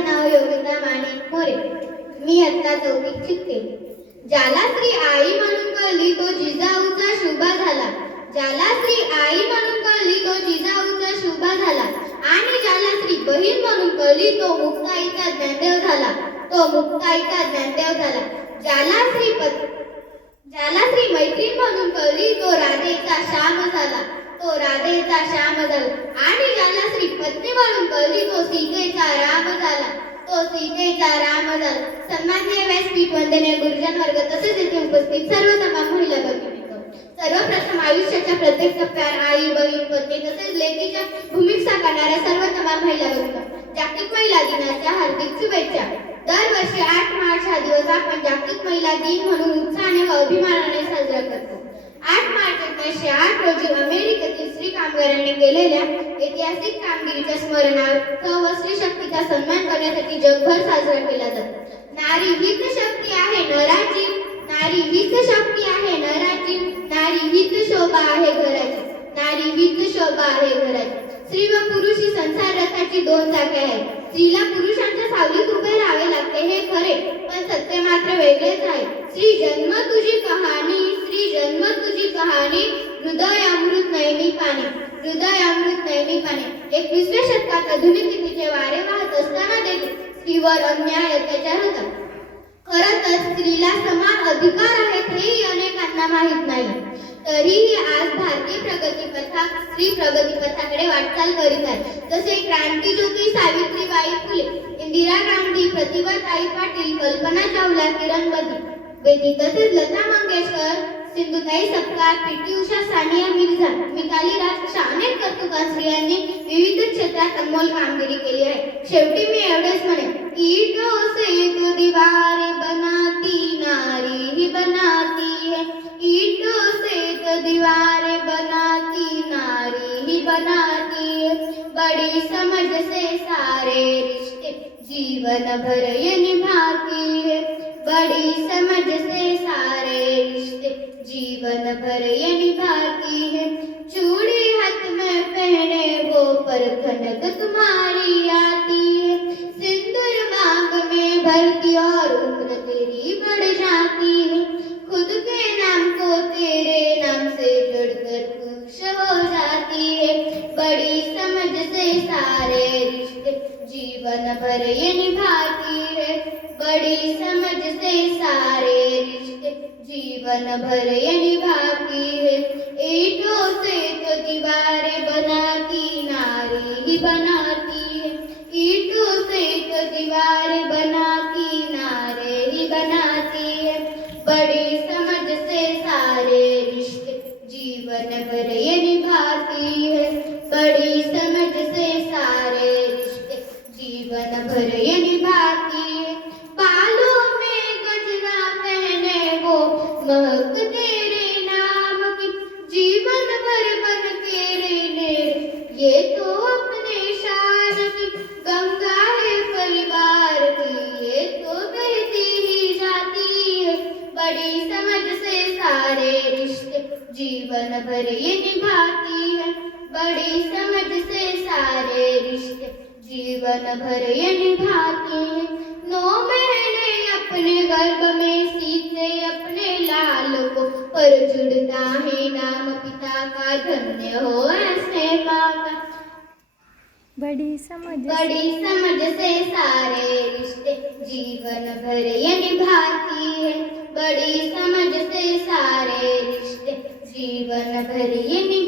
माझे नाव योगिता माने मोरे. मी आता चौथीत शिकते ज्याला स्त्री आई म्हणून कळली तो जिजाऊचा शुभा झाला. ज्याला स्त्री आई म्हणून कळली तो जिजाऊचा शुभा झाला. आणि ज्याला स्त्री बहीण म्हणून कळली तो मुक्ताईचा ज्ञानदेव झाला. तो मुक्ताईचा ज्ञानदेव झाला. ज्याला स्त्री पत ज्याला श्री मैत्रीण म्हणून कळली तो राधेचा शाह तो राधेचा श्याम झाला आणि ज्याला श्री पत्नी म्हणून कळली तो सीतेचा राम झाला. तो सीतेचा राम झाला. सन्मान्य व्यासपीठ वंदने गुरुजन वर्ग तसेच येथे उपस्थित सर्व तमाम महिला भगिनींनो. सर्वप्रथम आयुष्याच्या प्रत्येक टप्प्यात आई बहीण पत्नी तसेच लेकीच्या भूमिका साकारणाऱ्या सर्व तमाम महिला भगिनी जागतिक महिला दिनाच्या हार्दिक शुभेच्छा. दरवर्षी आठ मार्च हा दिवस आपण जागतिक महिला दिन म्हणून उत्साहाने व अभिमानाने साजरा करतो. आठ मार्च एकोणीसशे आठ रोजी अमेरिकेतील स्त्री कामगारांनी केलेल्या ऐतिहासिक कामगिरीच्या स्मरणार्थ व स्त्री शक्तीचा सन्मान करण्यासाठी जगभर साजरा केला जातो. नारी हित शक्ती आहे नराची नारी हित शक्ती आहे नराची नारी हित शोभा आहे घराची. नारी हित शोभा आहे घराची. स्त्री व पुरुष ही संसार रथाची दोन चाके आहेत. स्त्रीला पुरुषांच्या सावलीत उभे राहावे लागते हे खरे पण सत्य मात्र वेगळेच आहे. स्त्री जन्म तुझी कहाणी. कहाणी हृदय अमृत नैमी पाने हृदय अमृत नैमी पाणी. एकविसव्या शतकात आधुनिकतेचे वारे वाहत असताना देखील स्त्रीवर अन्याय अत्याचार होता खर तर स्त्रीला समान अधिकार आहेत हेही अनेकांना माहीत नाही. तरीही आज भारतीय प्रगतीपथा स्त्री प्रगती पथाकडे वाटचाल करीत आहे. जसे क्रांतीज्योती सावित्रीबाई फुले इंदिरा गांधी प्रतिभाताई पाटील कल्पना चावला किरण बदी बेदी तसेच लता मंगेशकर सिंधुताई सपकाळ पीटी उषा सानिया मिर्झा मिताली राज अशा अनेक कर्तृत्वान स्त्रियांनी विविध क्षेत्रात अनमोल कामगिरी केली आहे. शेवटी मी एवढेच म्हणेन ईटो से तो दीवार बनाती नारी ही बनाती है. ईटो से तो दीवार बनाती नारी ही बनाती है. बड़ी समझ से सारे रिश्ते जीवन भर ये निभाती है बड़ी समझ से सारे रिश्ते जीवन भर ये निभाती है। चूड़ी हाथ में पहने वो पर खनक तुम्हारी आती है। सिंदूर मांग में भरती और उम्र तेरी बढ़ जाती है। खुद के नाम को तेरे नाम से जोड़कर खुश हो जाती है। बड़ी समझ से सारे रिश्ते जीवन भर ये निभाती है बड़ी समझ से सारे रिश्ते। जीवन भर ये निभाती है। ईटों से तो दीवारें बनाती नारी ही बनाती है। ईटों से तो दीवारें बनाती नारे ही बनाती है। बड़ी समझ से सारे रिश्ते। जीवन भर ये निभाती है। बड़ी जीवन भर ये निभाती है। बड़ी समझ से सारे रिश्ते जीवन भर ये निभाती है। नौ महीने अपने गर्भ में सीते अपने लाल को पर जुड़ता है नाम पिता का धन्य हो ऐसे माँ का बड़ी समझ बड़ी समझ से सारे रिश्ते जीवन भर ये निभाती है। समझ से